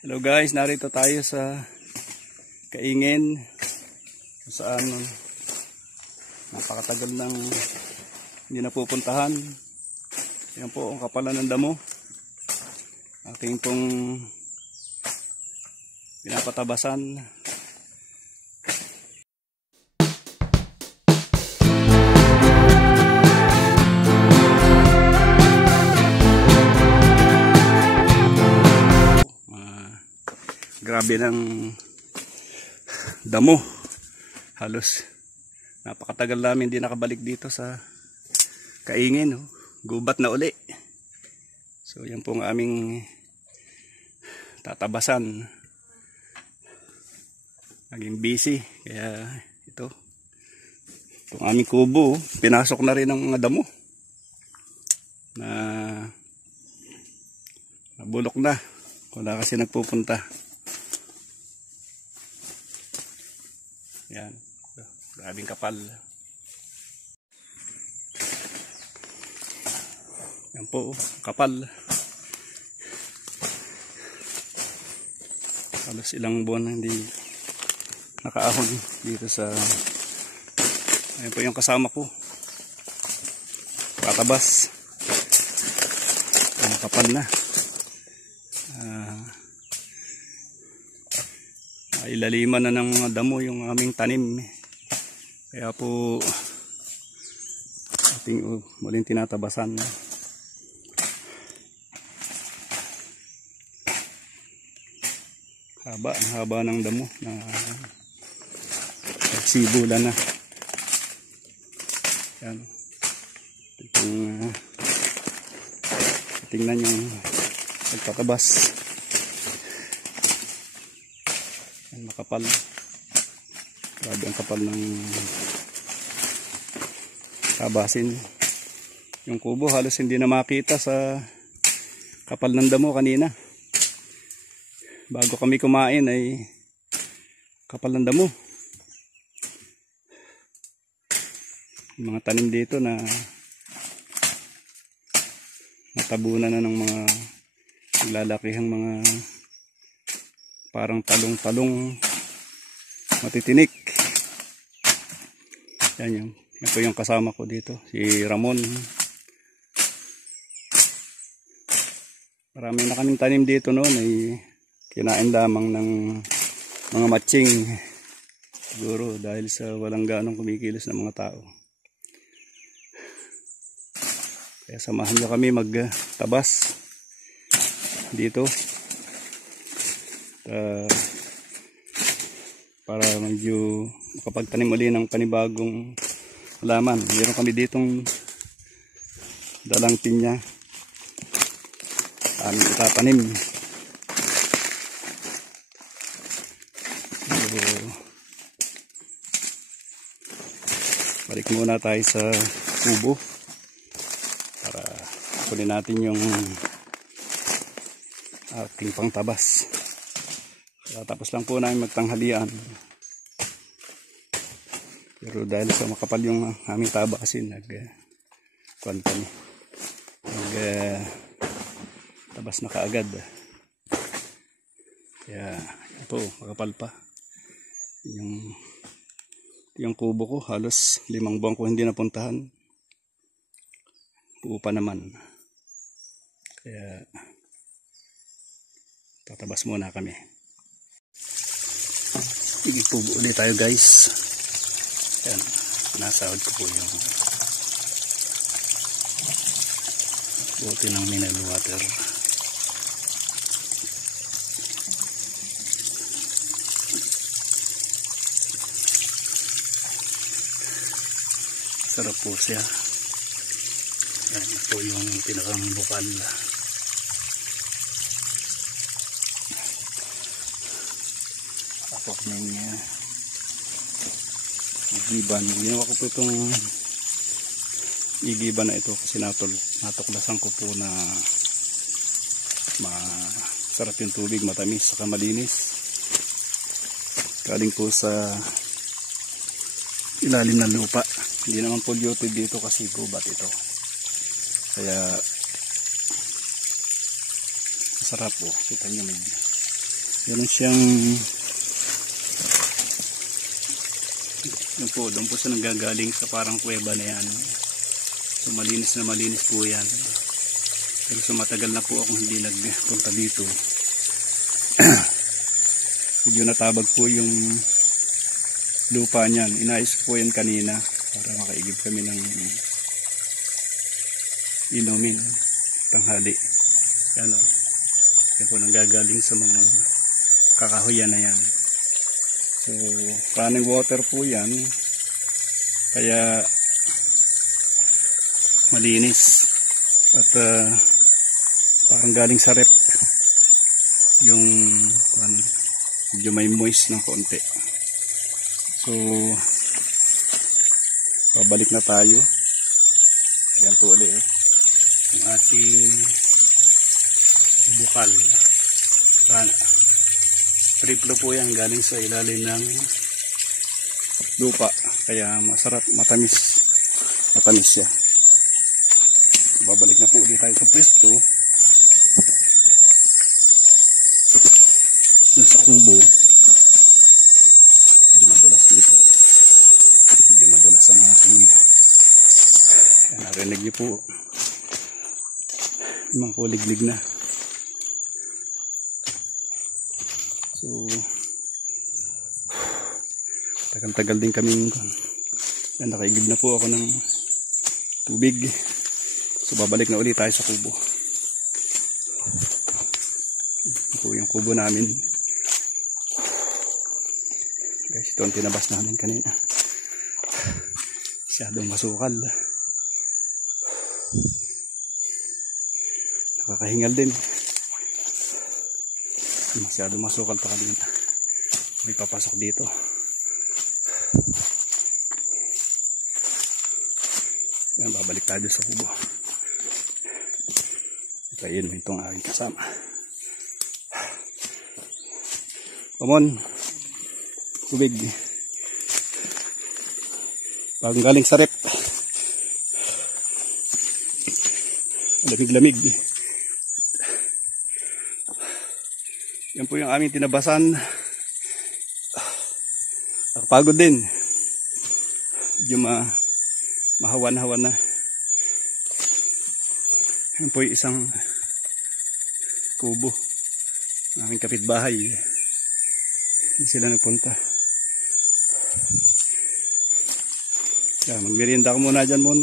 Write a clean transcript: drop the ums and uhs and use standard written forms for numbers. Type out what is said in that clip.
Hello guys, narito tayo sa Kaingin kung saan napakatagal nang hindi napupuntahan. Yan po ang kapalan ng damo. Ating pong pinapatabasan. Grabe ng damo. Halos napakatagal namin hindi nakabalik dito sa Kaingin. Gubat na uli. So yan po ang aming tatabasan. Naging busy. Kaya ito. Itong aming kubo. Pinasok na rin ng mga damo. Nabulok na. Wala kasi nagpupunta. Yan, grabing kapal. Yan po, kapal. Halos ilang buwan hindi nakaahon dito sa... Ayan po yung kasama ko. Tatabas. Kapal na. Ilaliman na ng mga damo yung aming tanim. Kaya po ating muling tinatabasan. Haba ng damo na nagsibula na. Yan. Tingnan yung pagtatabas. Makapal. Grabe ang kapal ng tabasin. Yung kubo halos hindi na makita sa kapal ng damo kanina. Bago kami kumain ay kapal ng damo. Yung mga tanim dito na natabunan na ng mga lalakihang mga parang talong-talong matitinik. Yan po yung kasama ko dito, si Ramon. Marami na kaming tanim dito noon ay kinain lamang ng mga matching. Siguro dahil sa walang ganong kumikilos ng mga tao. Kaya samahan nyo kami magtabas dito. Para medyo makapagtanim uli ng panibagong halaman. Meron kami ditong dalang pinya. Aming itatanim. So, balik muna tayo sa kubo para kunin natin yung ating pangtabas. Tapos lang po namin magtanghalian. Pero dahil sa makapal yung aming tabasin, tabas na kaagad. Kaya ito, makapal pa. Yung kubo ko, halos 5 buwan ko hindi napuntahan. Buo pa naman. Kaya tatabas muna kami. Igipubo ulit tayo guys. Yan, nasahod ko po yung bote ng mineral water. Sarap po siya. Yan po yung pinakang bukal. Tapos may igiban. Ginawa ko po itong igiban na ito kasi natuklasan ko po na masarap yung tubig, matamis, saka malinis. Galing po sa ilalim ng lupa. Hindi naman polluted dito kasi gubat ito. Kaya masarap po. Kita nyo Meron siyang doon po siya nanggagaling sa parang kuweba na yan. So malinis po yan. Pero so matagal na po akong hindi nagpunta dito. Medyo natabag po yung lupa niyan. Inayos po yan kanina para makaigib kami ng inumin tanghali. Yan o. Yan po nanggagaling sa mga kakahuyan na yan. So running water po yan. Kaya malinis. At parang galing sa rep. Yung medyo may moist ng konti. So babalik na tayo. Yan po ulit yung ating bukal. Triplo po yan, galing sa ilalim ng lupa. Kaya masarap, matamis siya. Babalik na po ulit tayo sa pwesto. Yung sa kubo. Madulas dito. Medyo madulas ang aking. Yan, narinig niyo po. Imang kuliglig na. So tagal-tagal din kaming yan, nakaigib na po ako ng tubig. So babalik na ulit tayo sa kubo. Ito po yung kubo namin. Guys, ito ang tinabas namin kanina. Masyadong masukal. Nakakahingal din. Masyado masukal pa kanina. May papasok dito. Yan, babalik tayo sa kubo. Itayin mo itong aking kasama. Come on. Tubig. Bagong galing sa rep. Lamig-lamig. Yan po yung aming tinabasan. Nakapagod din. Medyo mahawan-hawan na. Yan po yung isang kubo. Aking kapitbahay. Hindi sila nagpunta. Kaya magmerienda ko muna dyan, Mon.